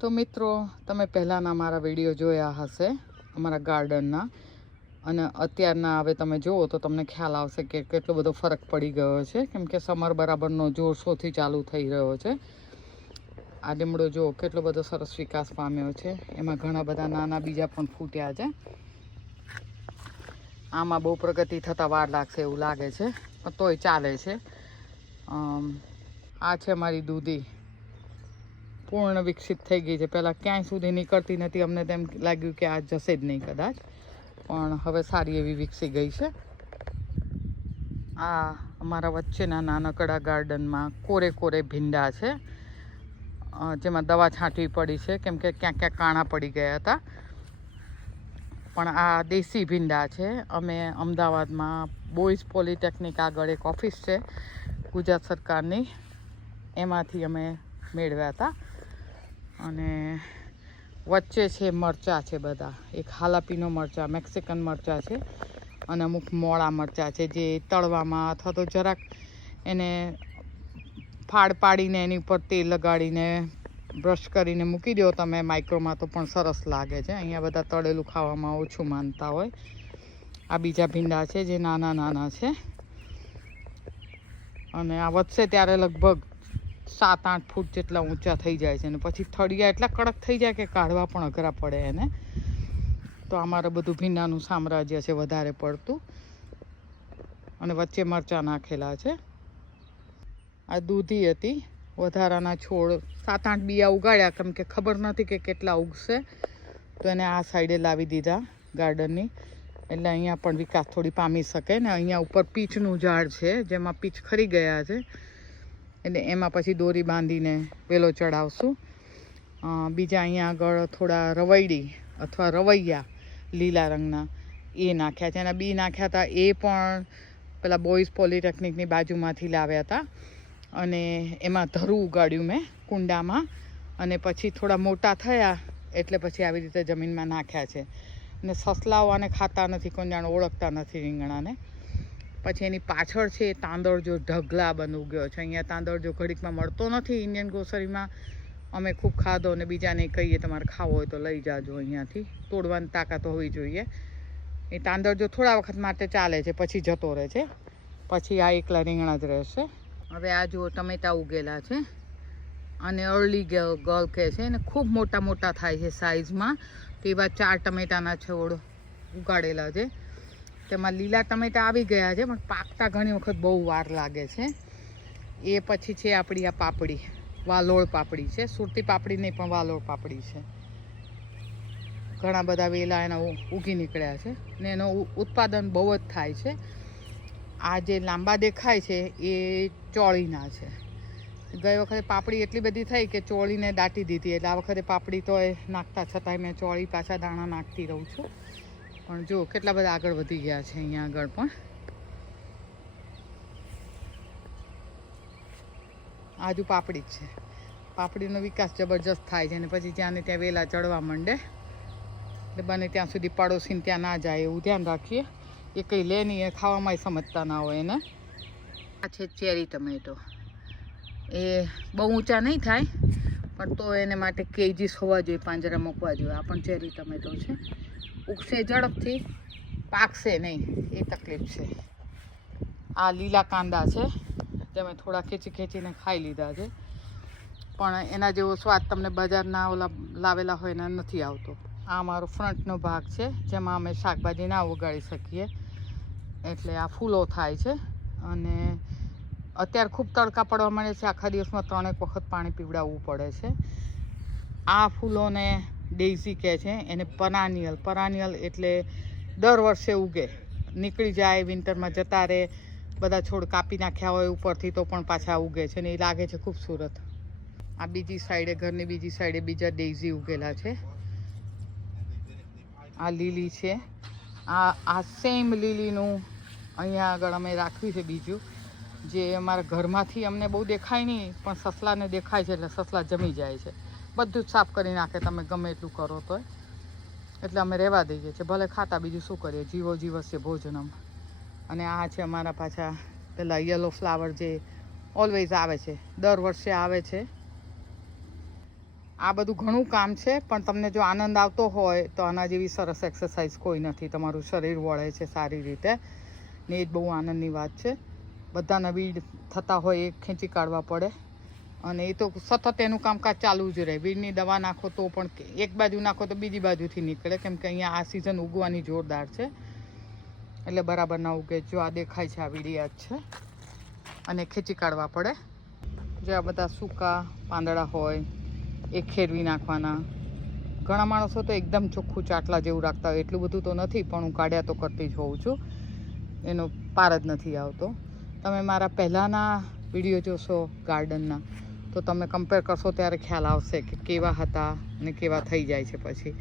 તો મિત્રો, તમે પહેલાંના મારા વિડીયો જોયા હશે અમારા ગાર્ડનના, અને અત્યારના હવે તમે જુઓ તો તમને ખ્યાલ આવશે કે કેટલો બધો ફરક પડી ગયો છે, કેમ કે સમર બરાબરનો જોરશોરથી ચાલુ થઈ રહ્યો છે. આ લીમડો જુઓ કેટલો બધો સરસ વિકાસ પામ્યો છે. એમાં ઘણા બધા નાના બીજા પણ ફૂટ્યા છે. આમાં બહુ પ્રગતિ થતાં વાર લાગશે એવું લાગે છે, પણ તોય ચાલે છે. આ છે મારી દૂધી, પૂર્ણ વિકસિત થઈ ગઈ છે. પહેલાં ક્યાંય સુધી નીકળતી નથી, અમને તેમ લાગ્યું કે આ જશે જ નહીં કદાચ, પણ હવે સારી એવી વિકસી ગઈ છે. આ અમારા વચ્ચેના નાનકડા ગાર્ડનમાં કોરે કોરે ભીંડા છે, જેમાં દવા છાંટવી પડી છે કેમ કે ક્યાંક ક્યાંક કાણા પડી ગયા હતા. પણ આ દેશી ભીંડા છે. અમે અમદાવાદમાં બોયઝ પોલિટેકનિક આગળ એક ઓફિસ છે ગુજરાત સરકારની, એમાંથી અમે મેળવ્યા હતા. અને વચ્ચે છે મરચાં છે બધા, એક હાલાપીનો મરચાં, મેક્સિકન મરચાં છે, અને અમુક મોળા મરચાં છે જે તળવામાં અથવા તો જરાક એને ફાડ પાડીને એની ઉપર તેલ લગાડીને બ્રશ કરીને મૂકી દો તમે માઇક્રોમાં તો પણ સરસ લાગે છે. અહીંયા બધા તળેલું ખાવામાં ઓછું માનતા હોય. આ બીજા ભીંડા છે જે નાના નાના છે, અને આ વધશે ત્યારે લગભગ 7-8 ફૂટ જેટલા ઊંચા થઈ જાય છે. અને પછી થળિયા એટલા કડક થઈ જાય કે કાઢવા પણ અઘરા પડે એને. તો અમારે બધું ભીંડાનું સામ્રાજ્ય છે વધારે પડતું, અને વચ્ચે મરચાં નાખેલા છે. આ દૂધી હતી, વધારાના છોડ 7-8 બિયા ઉગાડ્યા, કેમ કે ખબર નથી કે કેટલા ઉગશે, તો એને આ સાઈડે લાવી દીધા ગાર્ડનની, એટલે અહીંયા પણ વિકાસ થોડી પામી શકે ને. અહીંયા ઉપર પીચનું ઝાડ છે જેમાં પીચ ખરી ગયા છે, એટલે એમાં પછી દોરી બાંધીને વેલો ચડાવશું. બીજા અહીંયા આગળ થોડા રવૈડી અથવા રવૈયા લીલા રંગના એ નાખ્યા છે. એના બી નાખ્યા હતા, એ પણ પેલા બોયઝ પોલિટેકનિકની બાજુમાંથી લાવ્યા હતા, અને એમાં ધરું ઉગાડ્યું મેં કુંડામાં, અને પછી થોડા મોટા થયા એટલે પછી આવી રીતે જમીનમાં નાખ્યા છે. અને સસલાઓ આને ખાતા નથી, કોઈ જાણે ઓળખતા નથી રીંગણાને. પછી એની પાછળ છે એ તાંદળજો ઢગલા બંધ ઉગ્યો છે. અહીંયા તાંદળજો ઘડીકમાં મળતો નથી ઇન્ડિયન ગ્રોસરીમાં. અમે ખૂબ ખાધો, અને બીજાને કહીએ તમારે ખાવો હોય તો લઈ જાજો અહીંયાથી, તોડવાની તાકાત હોવી જોઈએ. એ તાંદળજો થોડા વખત માટે ચાલે છે, પછી જતો રહે છે, પછી આ એકલા રીંગણા જ રહેશે. હવે આ જુઓ ટમેટાં ઉગેલા છે, અને અર્લી ગર્લ કહે છે, અને ખૂબ મોટા મોટા થાય છે સાઇઝમાં. તો એવા 4 ટમેટાના છોડ ઉગાડેલા છે. તેમાં લીલા ટમેટાં આવી ગયા છે, પણ પાકતા ઘણી વખત બહુ વાર લાગે છે. એ પછી છે આપણી આ પાપડી, વાલોળ પાપડી છે, સુરતી પાપડી નહીં પણ વાલોળ પાપડી છે. ઘણા બધા વેલા એના ઉગી નીકળ્યા છે, ને એનું ઉત્પાદન બહુ જ થાય છે. આ જે લાંબા દેખાય છે એ ચોળીના છે. ગઈ વખતે પાપડી એટલી બધી થઈ કે ચોળીને દાટી દીધી, એટલે આ વખતે પાપડી તો એ નાખતા છતાંય મેં ચોળી પાછા દાણા નાખતી રહું છું. પણ જો કેટલા બધા આગળ વધી ગયા છે. અહીંયા આગળ પણ આજુ પાપડી જ છે. પાપડીનો વિકાસ જબરજસ્ત થાય છે, અને પછી જ્યાં ને ત્યાં વેલા ચડવા માંડે, એટલે બને ત્યાં સુધી પાડોશીને ત્યાં ના જાય એવું ધ્યાન રાખીએ. એ કંઈ લે નહીં, એ ખાવામાંય સમજતા ના હોય એને. આ છે ચેરી ટમેટો. એ બહુ ઊંચા નહીં થાય, પણ તો એને માટે કેજીસ હોવા જોઈએ, પાંજરા મૂકવા જોઈએ. આ પણ ચેરી ટમેટો છે. ઉગશે ઝડપથી, પાકશે નહીં એ તકલીફ છે. આ લીલા કાંદા છે, જે મેં થોડા ખેંચીને ખાઈ લીધા છે, પણ એના જેવો સ્વાદ તમને બજારના ઓલા લાવેલા હોય એના નથી આવતો. આ અમારો ફ્રન્ટનો ભાગ છે, જેમાં અમે શાકભાજી ના ઉગાડી શકીએ, એટલે આ ફૂલો થાય છે. અને અત્યારે ખૂબ તડકા પડવા માંડે છે, આખા દિવસમાં 3 વખત પાણી પીવડાવવું પડે છે. આ ફૂલોને ડેઝી કહે છે, એને પરાનિયલ એટલે દર વર્ષે ઉગે, નીકળી જાય, વિન્ટરમાં જતા રહે. બધા છોડ કાપી નાખ્યા હોય ઉપરથી તો પણ પાછા ઉગે છે, ને એ લાગે છે ખૂબસૂરત. આ બીજી સાઈડે, ઘરની બીજી સાઈડે બીજા ડેઝી ઉગેલા છે. આ લીલી છે. આ સેમ લીલીનું અહીંયા આગળ અમે રાખ્યું છે બીજું, જે અમારા ઘરમાંથી અમને બહુ દેખાય નહીં, પણ સસલાને દેખાય છે, એટલે સસલા જમી જાય છે. બધું જ સાફ કરી નાખે તમે ગમે એટલું કરો તો, એટલે અમે રહેવા દઈએ છીએ. ભલે ખાતા, બીજું શું કરીએ, જીવો જીવસ્ય ભોજનમ. અને આ છે અમારા પાછા પેલા યલો ફ્લાવર જે ઓલવેઝ આવે છે, દર વર્ષે આવે છે. આ બધું ઘણું કામ છે, પણ તમને જો આનંદ આવતો હોય તો આના જેવી સરસ એક્સરસાઇઝ કોઈ નથી. તમારું શરીર વળે છે સારી રીતે ને એ જ બહુ આનંદની વાત છે. બધા નવી થતા હોય એ ખેંચી કાઢવા પડે અને એ તો સતત એનું કામકાજ ચાલુ જ રહે. વીડની દવા નાખો તો પણ એક બાજુ નાખો તો બીજી બાજુથી નીકળે, કેમ કે અહીંયા આ સિઝન ઉગવાની જોરદાર છે એટલે બરાબર ના ઉગે. જો આ દેખાય છે આ વીડિયા જ છે અને ખેંચી કાઢવા પડે. જે આ બધા સૂકા પાંદડા હોય એ ખેરવી નાખવાના. ઘણા માણસો તો એકદમ ચોખ્ખું ચાટલા જેવું રાખતા હોય, એટલું બધું તો નથી પણ હું કાઢ્યા તો કરતી જ હોઉં છું, એનો પાર જ નથી આવતો. તમે મારા પહેલાંના વિડીયો જોશો ગાર્ડનના તો તમે કમ્પેર કરશો ત્યારે ખ્યાલ આવશે કે કેવા હતા અને કેવા થઈ જાય છે પછી.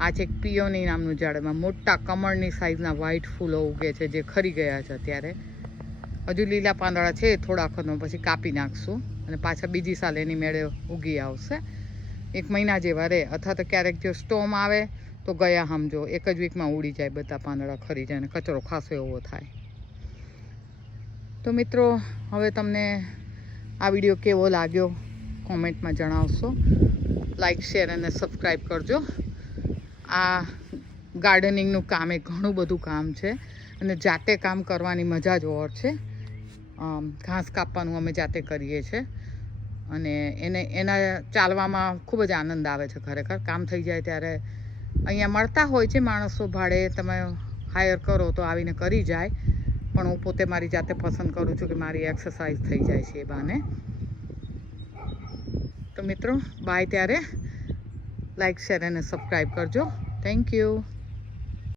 આ છે એક પિયોની નામનું ઝાડમાં મોટા કમળની સાઇઝના વ્હાઇટ ફૂલો ઉગે છે જે ખરી ગયા છે અત્યારે. હજુ લીલા પાંદડા છે થોડા વખતમાં પછી કાપી નાખશું અને પાછા બીજી સાલ એની મેળે ઉગી આવશે. 1 મહિના જેવા રહે, અથવા તો ક્યારેક જો સ્ટોર્મ આવે તો ગયા સમજો 1 જ વીકમાં ઉડી જાય, બધા પાંદડા ખરી જાય અને કચરો ખાસો એવો થાય. તો મિત્રો હવે તમને આ વિડીયો કેવો લાગ્યો કોમેન્ટમાં જણાવશો. લાઈક, શેર અને સબસ્ક્રાઈબ કરજો. આ ગાર્ડનિંગનું કામ એ ઘણું બધું કામ છે અને જાતે કામ કરવાની મજા જ ઓર છે. ઘાસ કાપવાનું અમે જાતે કરીએ છીએ અને એના ચાલવામાં ખૂબ જ આનંદ આવે છે. ખરેખર કામ થઈ જાય ત્યારે અહીંયા મળતા હોય છે માણસો ભાડે, તમે હાયર કરો તો આવીને કરી જાય, પણ હું પોતે મારી જાતે પસંદ કરું છું કે મારી એક્સરસાઇઝ થઈ જાય છે એ બહાને. તો મિત્રો બાય, ત્યારે લાઈક, શેર અને સબસ્ક્રાઈબ કરજો. Thank you.